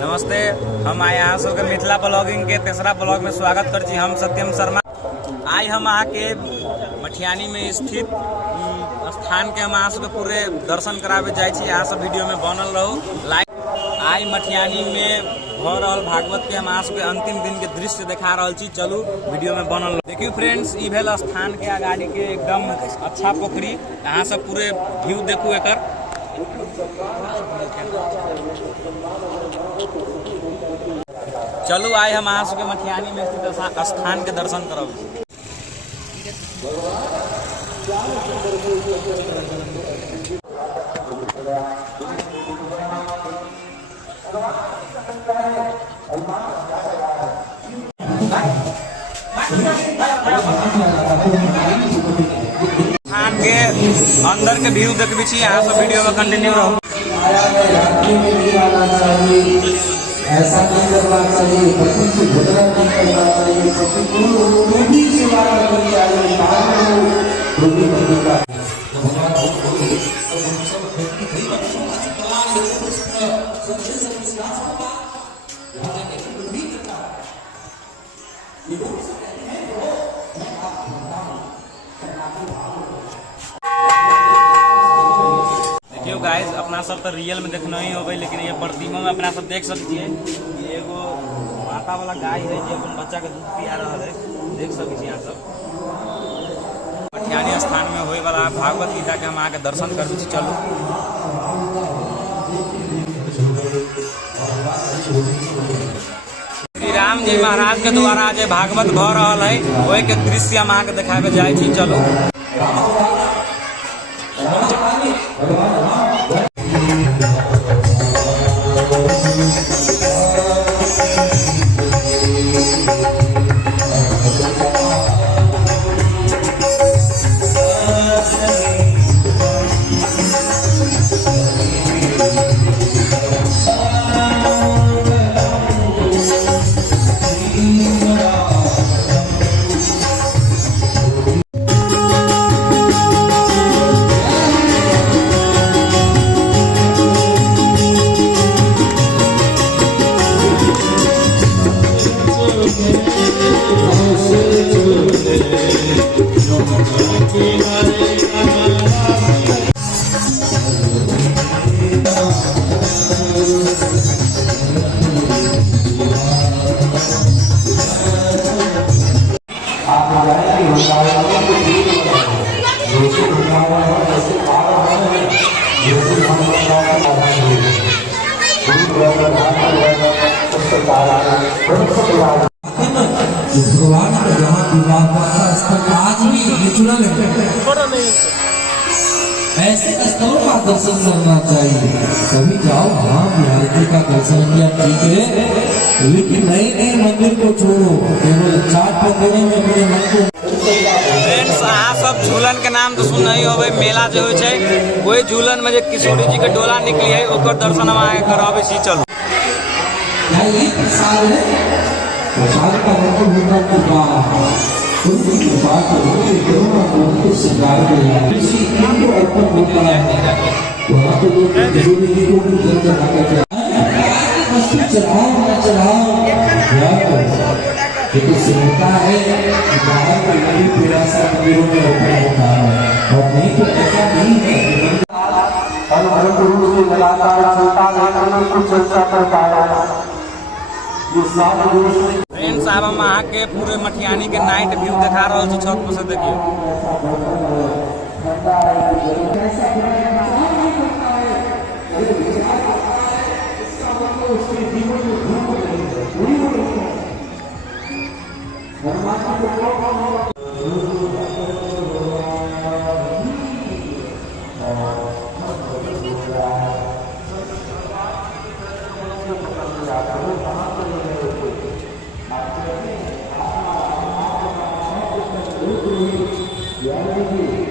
नमस्ते, हम आए यहाँ सबके मिथिला ब्लॉगिंग के तीसरा ब्लॉग में स्वागत कर छी। हम सत्यम शर्मा। आज हम अहाँ के मटिहानी में स्थित स्थान के हम अहाँ सबके पूरे दर्शन करावे जाए छी। यहाँ सब वीडियो में बनल रहो लाइक। आज मटिहानी में हो रहल भागवत के हम अहाँ सबके अंतिम दिन के दृश्य दिखा रहल छी। चलू वीडियो में बनल रहो। देखियो फ्रेंड्स, ई भेल स्थान के अगाड़ी के एकदम अच्छा पोखरी। यहाँ सब पूरे व्यू देखू एकर। चलू आए हम अहाँ सबके मटिहानी में स्थित स्थान के दर्शन करब। स्थान के अंदर के व्यू देखबी छी। यहाँ सब वीडियो में कंटिन्यू रहो। ऐसा नहीं करना चाहिए, पति से झगड़ा नहीं करना चाहिए, पति को भी सेवा करनी चाहिए। देखियो गाइस, अपना सब तो रियल में देखना ही होगा, लेकिन ये प्रतिमा में अपना सब देख सकती है। ये एगो माता वाला गाय है जो अपन बच्चा के दूध पिया रहा है, देख सकती यहाँ सब। मटिहानी स्थान में होए वाला भागवत गीता के हम आके दर्शन कर चलू। श्री राम जी महाराज के द्वारा जो भागवत भ रहा है वही के दृश्य हम आके दिखावे जाए छी। चलो भगवान का जहाँ विवाह का स्थल आज भी नेचुरल है। ऐसे स्थलों का दर्शन करना चाहिए। कभी जाओ, हाँ बिहार जी का दर्शन किया ठीक है, लेकिन नए नए मंदिर को छोड़ो, केवल 4 मंदिरों में अपने मन को। फ्रेंड्स, अहाँ सब झूलन के नाम तो सुना ही होवे। मेला जो हो छै वही झूलन में जो किशोरी जी के डोला निकली है ओकर दर्शन हम आगे करावे छी। चलो प्रसाद का मतलब होता है पुकार। उनकी कृपा करोगे करुणा को स्वीकार करेगा, इसी इनको अर्पण होता है। वहाँ तो लोग किशोरी जी को भी जल चढ़ाकर चढ़ाओ न चढ़ाओ ये तो सुनता है। बाहर का नदी पीड़ा सा मंदिरों में अर्पण होता है, और नहीं तो ऐसा नहीं है। गुरु से लगातार चलता है, कुछ अच्छा करता है। फ्रेंड्स, अब हम अहाँ के पूरे मटिहानी के नाइट व्यू दिखा रहा हूँ। छत पर से देखिए। Yeah.